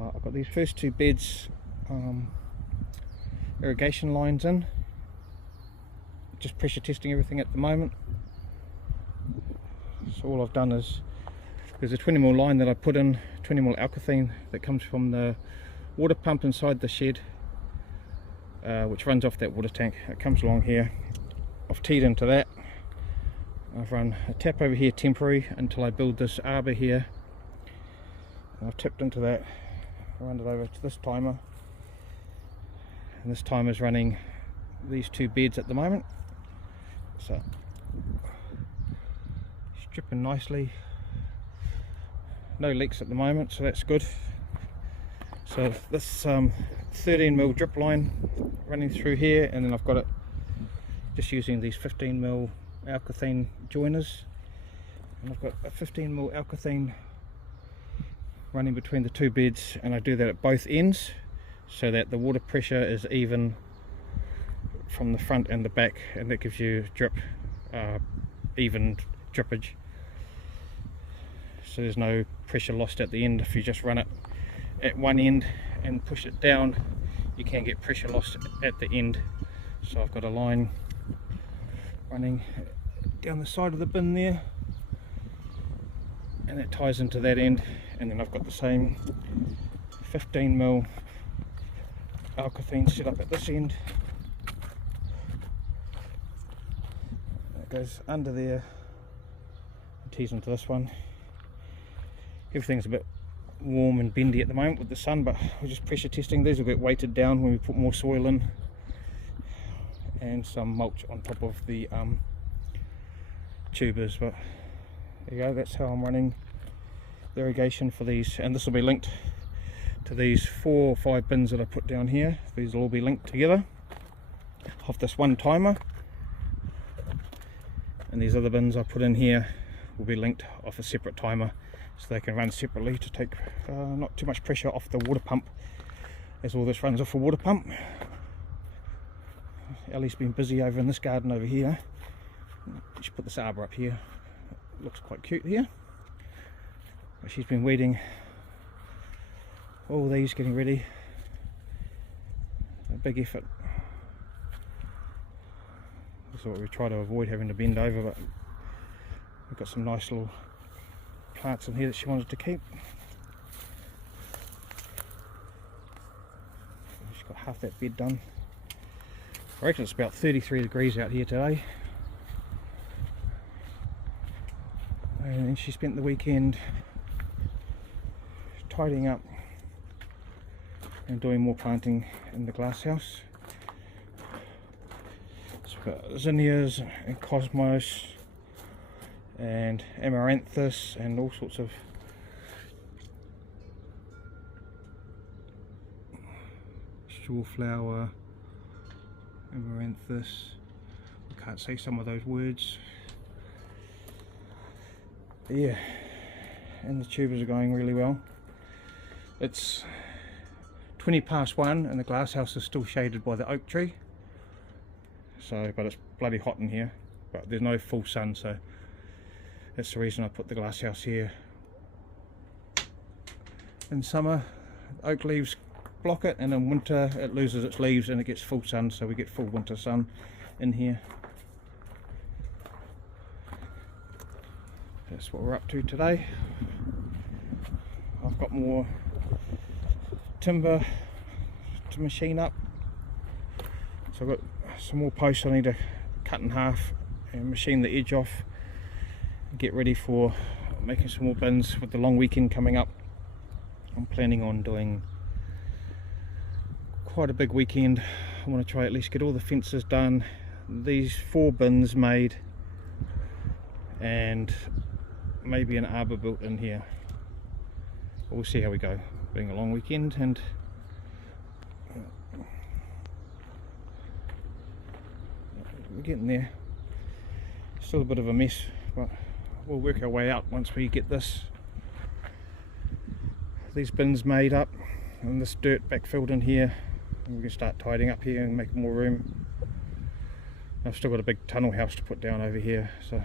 I've got these first two beds irrigation lines in, just pressure testing everything at the moment. So all I've done is, there's a 20mm line that I put in, 20mm alkathene that comes from the water pump inside the shed, which runs off that water tank. It comes along here. I've teed into that. I've run a tap over here temporary until I build this arbor here, and I've tapped into that. I run it over to this timer, and this timer's running these two beds at the moment. So it's dripping nicely, no leaks at the moment, so that's good. So this 13mm drip line running through here, and then I've got it just using these 15mm alkathene joiners, and I've got a 15mm alkathene running between the two beds, and I do that at both ends so that the water pressure is even from the front and the back, and that gives you drip, even drippage, so there's no pressure lost at the end. If you just run it at one end and push it down, you can get pressure lost at the end. So I've got a line running down the side of the bin there, and it ties into that end, and then I've got the same 15mm alkathene set up at this end. It goes under there and tees into this one. Everything's a bit warm and bendy at the moment with the sun, but we're just pressure testing. These will get weighted down when we put more soil in, and some mulch on top of the tubers. But there you go, that's how I'm running the irrigation for these, and this will be linked to these 4 or 5 bins that I put down here. These will all be linked together off this one timer, and these other bins I put in here will be linked off a separate timer, so they can run separately to take not too much pressure off the water pump, as all this runs off a water pump. Ellie's been busy over in this garden over here. She put this arbor up here. It looks quite cute here. But she's been weeding all these, getting ready. A big effort. That's what we try to avoid, having to bend over, but we've got some nice little plants in here that she wanted to keep. She's got half that bed done. I reckon it's about 33 degrees out here today. And then she spent the weekend tidying up and doing more planting in the glass house. So we've got zinnias and cosmos and amaranthus and all sorts of strawflower, amaranthus. I can't say some of those words. But yeah, and the tubers are going really well. It's 20 past 1 and the glass house is still shaded by the oak tree. So, but it's bloody hot in here, but there's no full sun, so that's the reason I put the glass house here. In summer, oak leaves block it, and in winter it loses its leaves and it gets full sun, so we get full winter sun in here. That's what we're up to today. I've got more timber to machine up, so I've got some more posts I need to cut in half and machine the edge off and get ready for making some more bins with the long weekend coming up. I'm planning on doing quite a big weekend. I want to try at least get all the fences done, these 4 bins made, and maybe an arbor built in here. But we'll see how we go. Being a long weekend, and we're getting there. Still a bit of a mess, but we'll work our way out once we get these bins made up and this dirt backfilled in here, and we can start tidying up here and make more room. I've still got a big tunnel house to put down over here, so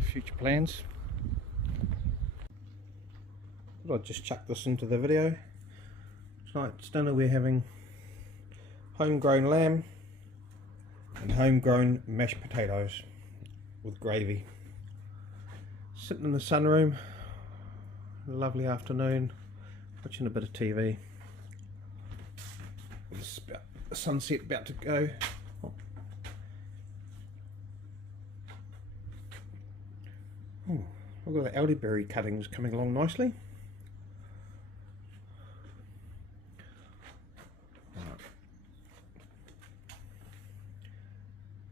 future plans. I'll just chuck this into the video. Tonight's dinner we're having homegrown lamb and homegrown mashed potatoes with gravy. Sitting in the sunroom, lovely afternoon, watching a bit of TV. It's about the sunset about to go. Oh, look at the elderberry cuttings coming along nicely.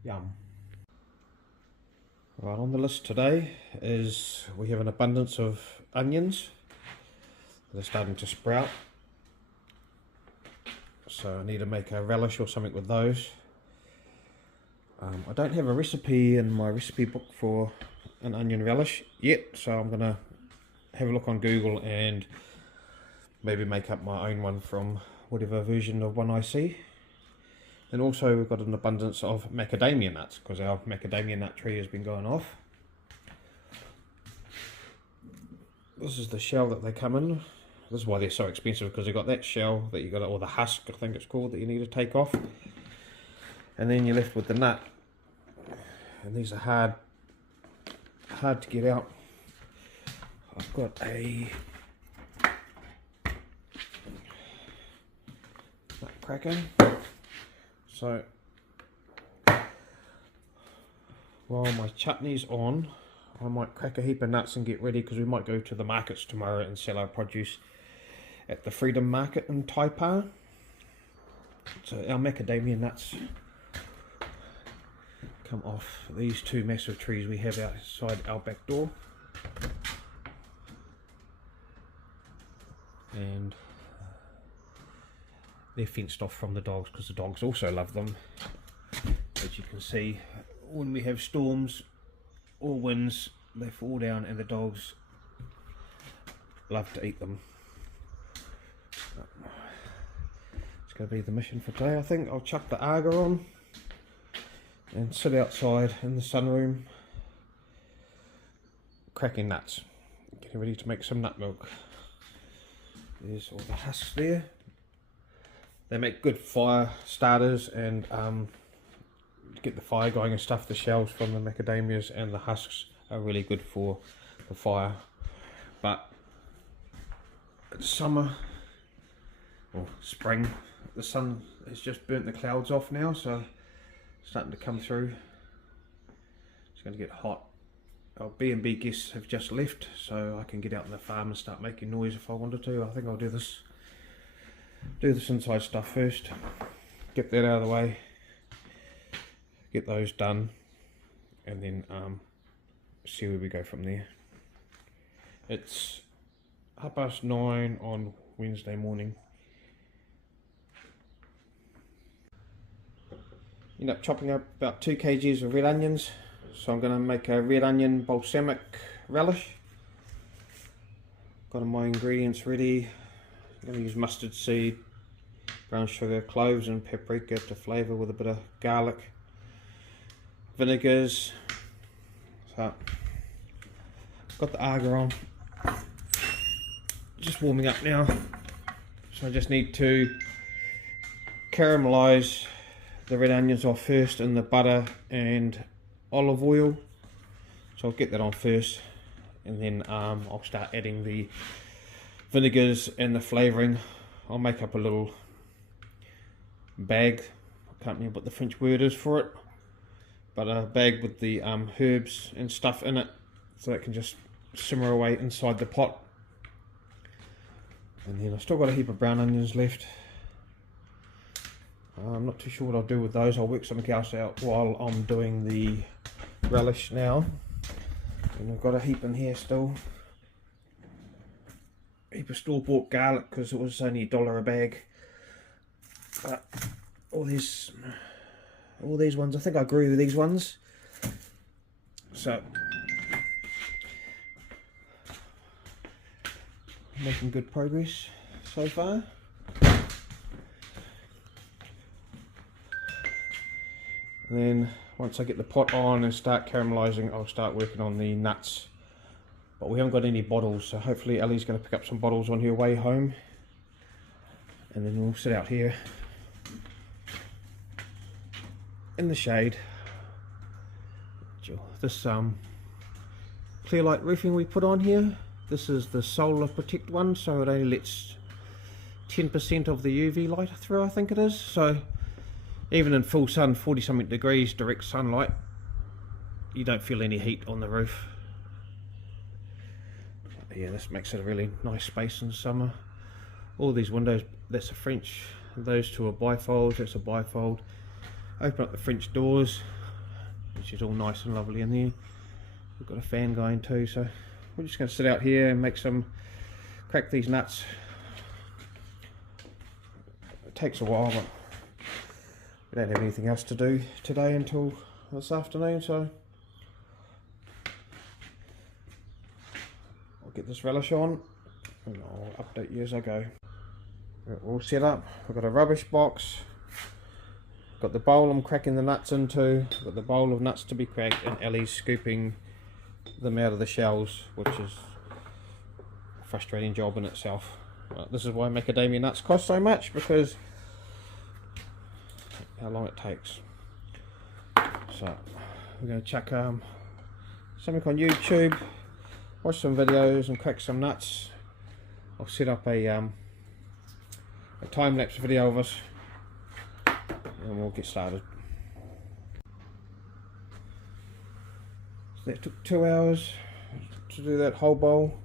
Yum. Right, on the list today is we have an abundance of onions. They're starting to sprout, so I need to make a relish or something with those. I don't have a recipe in my recipe book for an onion relish yet, so I'm gonna have a look on Google and maybe make up my own one from whatever version of one I see. And also we've got an abundance of macadamia nuts because our macadamia nut tree has been going off. This is the shell that they come in. This is why they're so expensive, because they've got that shell that you got, or the husk I think it's called, that you need to take off. And then you're left with the nut. And these are hard to get out. I've got a nut cracker. So while my chutney's on, I might crack a heap of nuts and get ready, because we might go to the markets tomorrow and sell our produce at the Freedom Market in Taipa. So our macadamia nuts come off these two massive trees we have outside our back door. And they're fenced off from the dogs because the dogs also love them. As you can see, when we have storms or winds, they fall down and the dogs love to eat them. It's going to be the mission for today, I think. I'll chuck the agar on and sit outside in the sunroom cracking nuts, getting ready to make some nut milk. There's all the husks there. They make good fire starters and get the fire going and stuff. The shells from the macadamias and the husks are really good for the fire. But it's summer or spring, the sun has just burnt the clouds off now, so it's starting to come through. It's going to get hot. Our B&B guests have just left, so I can get out in the farm and start making noise if I wanted to. I think I'll do this inside stuff first, get that out of the way, get those done, and then see where we go from there. It's 9:30 on Wednesday morning. End up chopping up about 2 kgs of red onions, so I'm going to make a red onion balsamic relish. Got my ingredients ready. I'm going to use mustard seed, brown sugar, cloves and paprika to flavour with a bit of garlic, vinegars. So, got the agar on, just warming up now. So I just need to caramelise the red onions off first in the butter and olive oil. So I'll get that on first, and then I'll start adding the vinegars and the flavouring. I'll make up a little bag, I can't remember what the French word is for it, but a bag with the herbs and stuff in it, so it can just simmer away inside the pot. And then I've still got a heap of brown onions left. I'm not too sure what I'll do with those. I'll work something else out while I'm doing the relish now. And I've got a heap in here still. A heap of store-bought garlic because it was only $1 a bag. But all these ones, I think I grew these ones. So making good progress so far. And then once I get the pot on and start caramelising, I'll start working on the nuts but we haven't got any bottles, so hopefully Ellie's going to pick up some bottles on her way home, and then we'll sit out here in the shade. This clear light roofing we put on here, this is the solar protect one, so it only lets 10% of the UV light through, I think it is. So even in full sun, 40 something degrees direct sunlight, you don't feel any heat on the roof. Yeah, this makes it a really nice space in summer. All these windows, that's a French, those two are bifold, that's a bifold. Open up the French doors, which is all nice and lovely in there. We've got a fan going too, so we're just going to sit out here and make some, crack these nuts. It takes a while, but we don't have anything else to do today until this afternoon, so I'll get this relish on and I'll update you as I go. We're all set up. We've got a rubbish box, got the bowl I'm cracking the nuts into, got the bowl of nuts to be cracked, and Ellie's scooping them out of the shells, which is a frustrating job in itself. This is why macadamia nuts cost so much, because how long it takes. So we're going to chuck something on YouTube, watch some videos and crack some nuts. I'll set up a time-lapse video of us and we'll get started. So that took 2 hours to do that whole bowl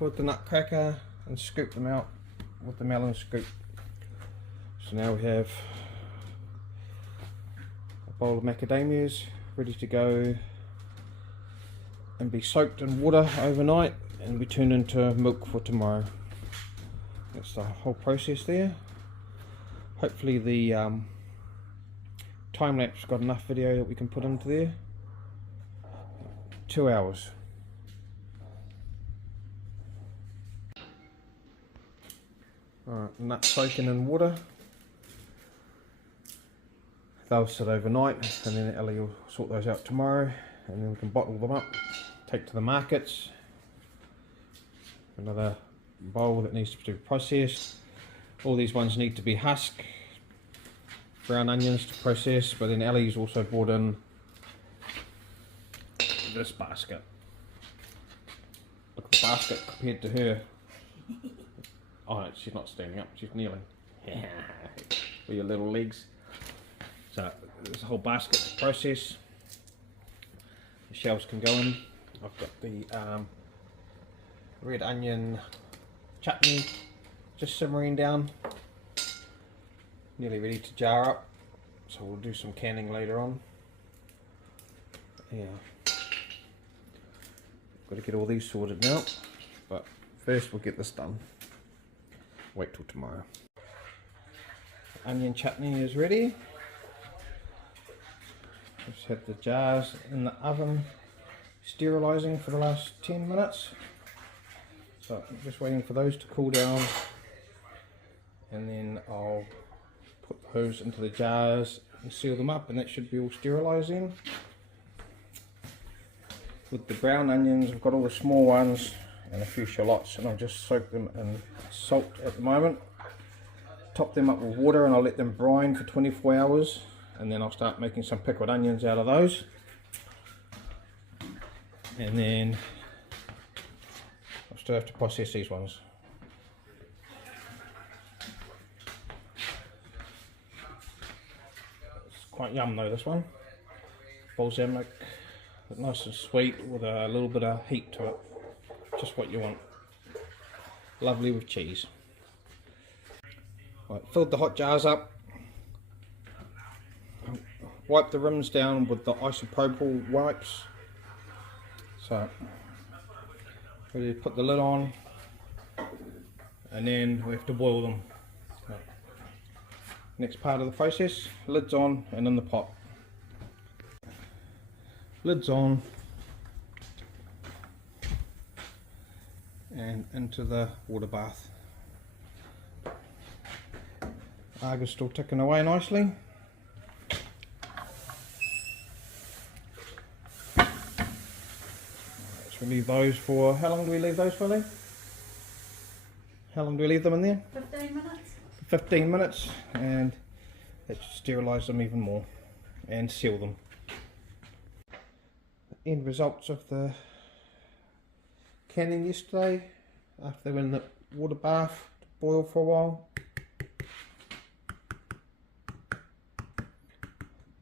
with the nut cracker and scoop them out with the melon scoop. So now we have a bowl of macadamias ready to go and be soaked in water overnight and be turned into milk for tomorrow. That's the whole process there. Hopefully the time-lapse got enough video that we can put into there. 2 hours. Alright, nuts soaking in water. They'll sit overnight and then Ellie will sort those out tomorrow, and then we can bottle them up, take to the markets. Another bowl that needs to be processed. All these ones need to be husked, brown onions to process, but then Ellie's also brought in this basket. Look at the basket compared to her. Oh, she's not standing up, she's kneeling. With your little legs. So there's a whole basket to process. The shells can go in. I've got the red onion chutney just simmering down, nearly ready to jar up, so we'll do some canning later on. Yeah, got to get all these sorted now, but first we'll get this done. Wait till tomorrow. Onion chutney is ready. Just had the jars in the oven sterilising for the last 10 minutes. So I'm just waiting for those to cool down, and then I'll put those into the jars and seal them up, and that should be all sterilised in. With the brown onions, I've got all the small ones and a few shallots, and I'll just soak them in salt at the moment. Top them up with water and I'll let them brine for 24 hours, and then I'll start making some pickled onions out of those. And then I'll still have to process these ones. It's quite yum though, this one. Balsamic, nice and sweet with a little bit of heat to it. Just what you want. Lovely with cheese. Right, filled the hot jars up. Wipe the rims down with the isopropyl wipes. So, ready to put the lid on, and then we have to boil them. Right. Next part of the process, lids on and in the pot. Lids on and into the water bath. Arga's still ticking away nicely. So we leave those for, how long do we leave those for, Lee? How long do we leave them in there? 15 minutes. 15 minutes, and that should sterilise them even more and seal them. The end results of the canning yesterday, after they were in the water bath to boil for a while.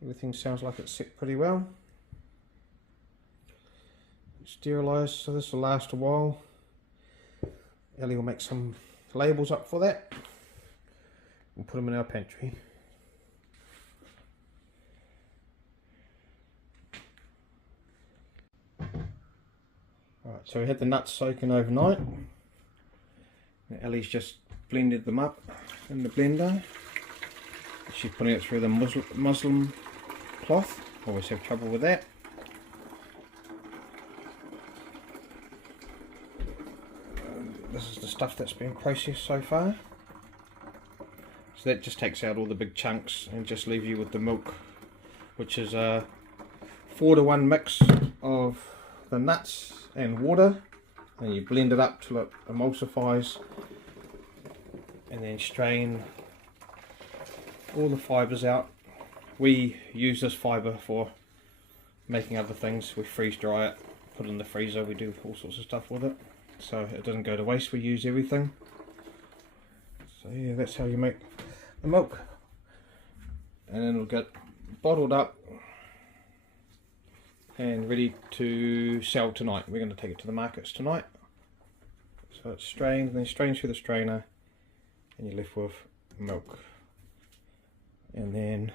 Everything sounds like it's set pretty well. Sterilised, so this will last a while. Ellie will make some labels up for that. We'll put them in our pantry. Alright, so we had the nuts soaking overnight. Now Ellie's just blended them up in the blender. She's putting it through the muslin cloth. Always have trouble with that. This is the stuff that's been processed so far. So that just takes out all the big chunks and just leave you with the milk, which is a 4-to-1 mix of the nuts and water, and you blend it up till it emulsifies, and then strain all the fibres out. We use this fibre for making other things. We freeze dry it, put it in the freezer, we do all sorts of stuff with it, so it doesn't go to waste. We use everything. So yeah, that's how you make the milk, and then it'll get bottled up and ready to sell tonight. We're going to take it to the markets tonight. So it's strained, and then strains through the strainer, and you're left with milk. And then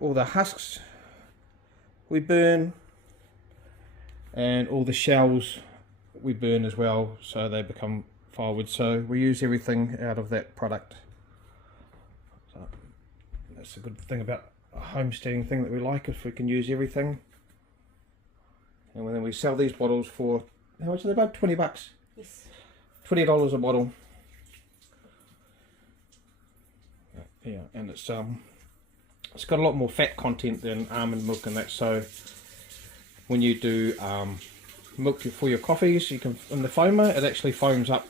all the husks we burn, and all the shells we burn as well, so they become firewood. So we use everything out of that product. So that's a good thing about a homesteading thing that we like, if we can use everything. And then we sell these bottles for, how much are they, about 20 bucks? Yes. $20 a bottle. Yeah, and it's got a lot more fat content than almond milk and that, so when you do milk for your coffees, you can, in the foamer, it actually foams up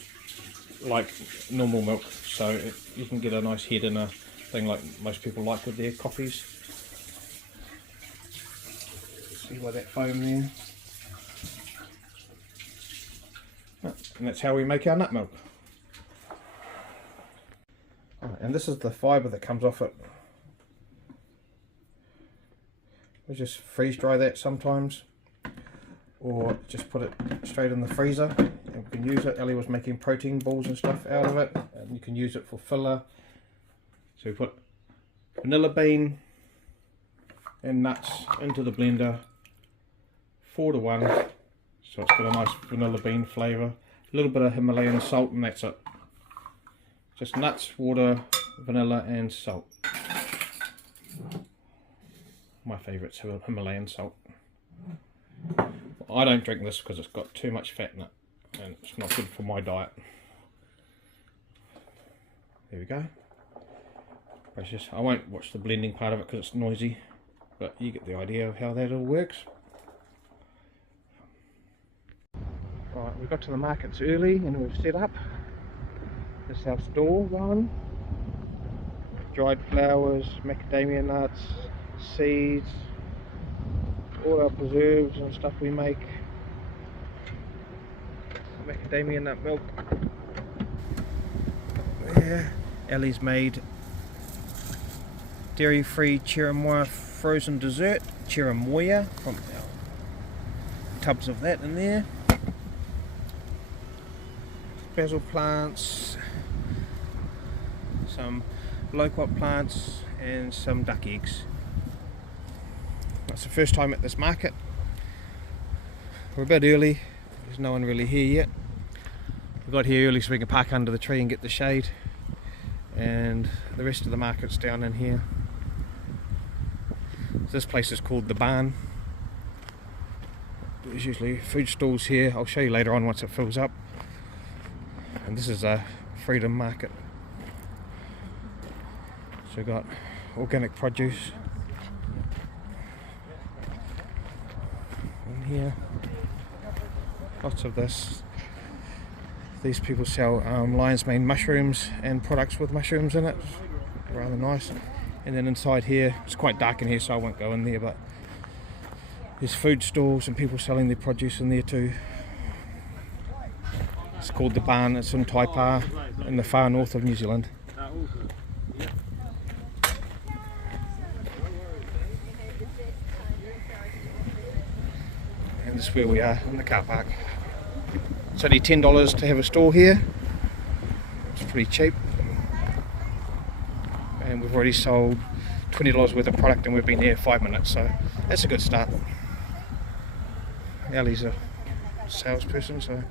like normal milk, so you can get a nice head in a thing like most people like with their coffees. See why that foam there? And that's how we make our nut milk. And this is the fibre that comes off it. We just freeze dry that sometimes, or just put it straight in the freezer and we can use it. Ellie was making protein balls and stuff out of it, and you can use it for filler. So we put vanilla bean and nuts into the blender, 4-to-1, so it's got a nice vanilla bean flavour, a little bit of Himalayan salt, and that's it. Just nuts, water, vanilla and salt. My favourite's Himalayan salt. I don't drink this because it's got too much fat in it and it's not good for my diet. There we go. I won't watch the blending part of it because it's noisy, but you get the idea of how that all works. Right, we got to the markets early and we've set up. This is our store going. Dried flowers, macadamia nuts, seeds, all our preserves and stuff we make. Macadamia nut milk. There. Ellie's made dairy-free cherimoya frozen dessert, cherimoya, from our tubs of that in there. Basil plants, some loquat plants and some duck eggs. That's the first time at this market. We're a bit early, there's no one really here yet. We got here early so we can park under the tree and get the shade, and the rest of the market's down in here. So this place is called the Barn. There's usually food stalls here. I'll show you later on once it fills up. And this is a freedom market. So we've got organic produce in here. lots of this. These people sell lion's mane mushrooms and products with mushrooms in it, rather nice. And then inside here, it's quite dark in here so I won't go in there, but there's food stalls and people selling their produce in there too. It's called the Barn, it's in Taipa in the far north of New Zealand. And this is where we are, in the car park. It's only $10 to have a store here. It's pretty cheap. And we've already sold $20 worth of product and we've been here 5 minutes, so that's a good start. Ellie's a salesperson, so